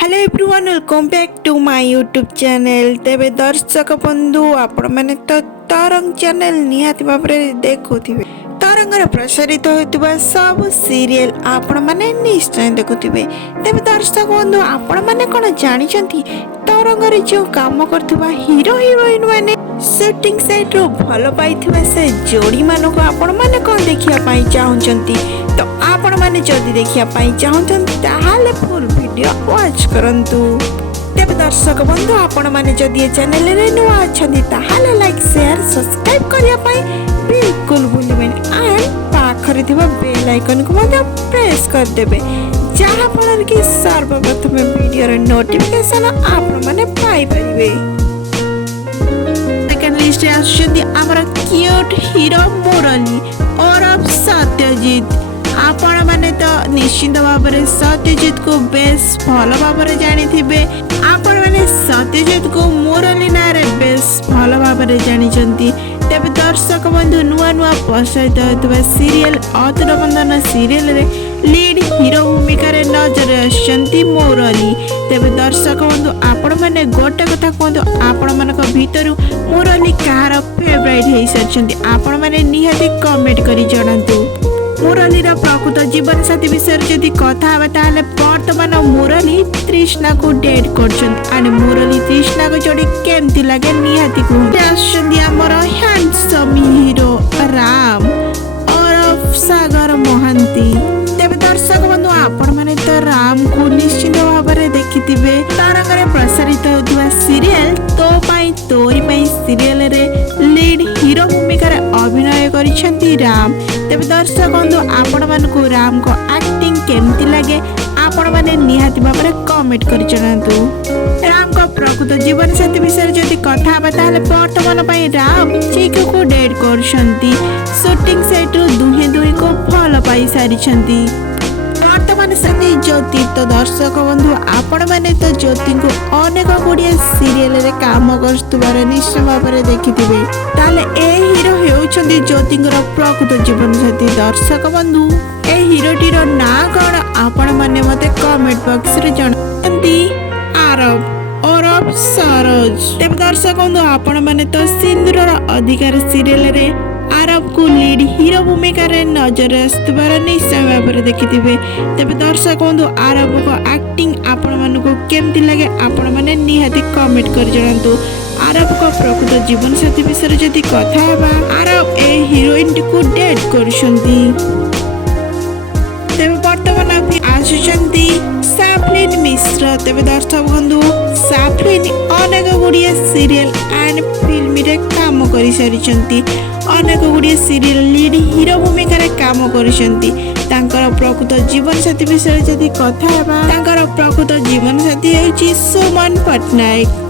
Hello everyone welcome back to my YouTube channel. तेबे दर्शक बंधु आपण माने तो तरंग चैनल निहाती भाबरे देखुथिबे। तरंगर प्रसारित होइतबा सब सीरियल आपण माने निश्चय देखुथिबे। तेबे दर्शक बंधु आपण माने कोन जानि छथि तरंगर जो काम करथबा हीरो हीरोइन माने शूटिंग साइट रो भलो पाइथिबा से जोड़ी मानो को आपण माने कोन देखिया पाई चाहुचंती। तो आपण माने जदी देखिया पाई चाहुचंती ताहाले फुल वीडियो वॉच करंतु। तेबे दर्शक बंधु आपण माने जदी चैनल रे नुआ अछंती ताहाले लाइक शेयर सब्सक्राइब करिया पाई बिल्कुल भूलिबेनी एंड पाखरे थिबा बेल आइकन को मध्य प्रेस कर देबे जहा फल कि सर्वप्रथम वीडियो रे नोटिफिकेशन आपण माने पाई परिबे। सेकंड लिस्ट आछंती हमर क्यूट हीरो मुरली और अब सत्यजीत। आपण माने तो निश्चित भाव में सत्यजीत को बेस भल भाव में जानी थे। आपण माने सत्यजीत को मुरली ना रे बेस भल भाव में जानी। तेबे दर्शक बंधु नुआ नुआ प्रसारित होता सीरियल अतुल बंधन सीरियल रे लीड हीरो भूमिका रे नजर आछंती मुरली। तेबे दर्शक बंधु आपण माने गोटे कथा कहतो आपण मानक भितरु मुरली कहार फेवरेट हेई सरछंती आपण माने निहाती कमेंट करी जणांतु। मुरली प्रकृत जीवन साथी विषय जदि कथा हेबा ताले वर्तमान मुरली तृष्णा को डेट करछन मुरली तृष्णा को जोड़ी केमती लागे निहाती कहते हमर हैंडसम हीरो राम और सागर महांती। तेबे दर्शक बंधु आपण माने तो राम को निश्चित भाव में देखिथिबे। तारंगरे प्रसारित होतबा सीरियल तो पाई तोरी पाई सीरियल रे लीड हीरो भूमिका रे अभिनय करिसेंती राम। तेबे दर्शक बंधु आपण मानकु राम को एक्टिंग केमती लागे आपण माने निहाती भाव में कमेंट करि जणांतु। राम को प्रकृत जीवन साथी विषय जदि कथा हेबा ताले वर्तमान पई राम चीकू को डेट करछंती शूटिंग साइट दुहे दुही को भल पाई सारिछंती। वर्तमान साथी ज्योति तो दर्शक बंधु आपण माने तो ज्योति को अनेक गुड़िया सीरियल रे काम करस्तुबार निश्चय भाव में देखिथिबे। ताले ए हीरो हेउछंती ज्योतिंकर प्रकृत जीवन साथी। दर्शक बंधु ए हीरोटीर ना कौन आपण माने मते कमेंट बॉक्स रे जणांती। आरब और अब सरोज। तेबे दर्शक बंधु आपण माने तो सिंदूरर अधिकार सीरियल रे आरब को लीड हीरो भूमिका रे नजर आस्तबार निश्चय भाव में देखिथिबे। तेबे दर्शक बंधु आरब को एक्टिंग आपण मानको केमती लागे आपण माने निहाती कमेंट कर जणांतु। आरब को प्रकृत जीवन साथी विषय जदि कथा हेबा आरब ए हीरोइन को डेट करछंती। तेबे वर्तमान अभी आछंती साफलिन मिश्र। तेबे दर्शक बंधु साफलिन अनेक गुड़िया सीरियल एंड फिल्म रे काम करि सारिछंती अनेक गुड़िया सीरियल लीड हीरो भूमिका रे काम करिसेंती। तांकर प्रकृत जीवन साथी विषय जदि कथा हेबा तांकर प्रकृत जीवन साथी हेउची सुमन पटनायक।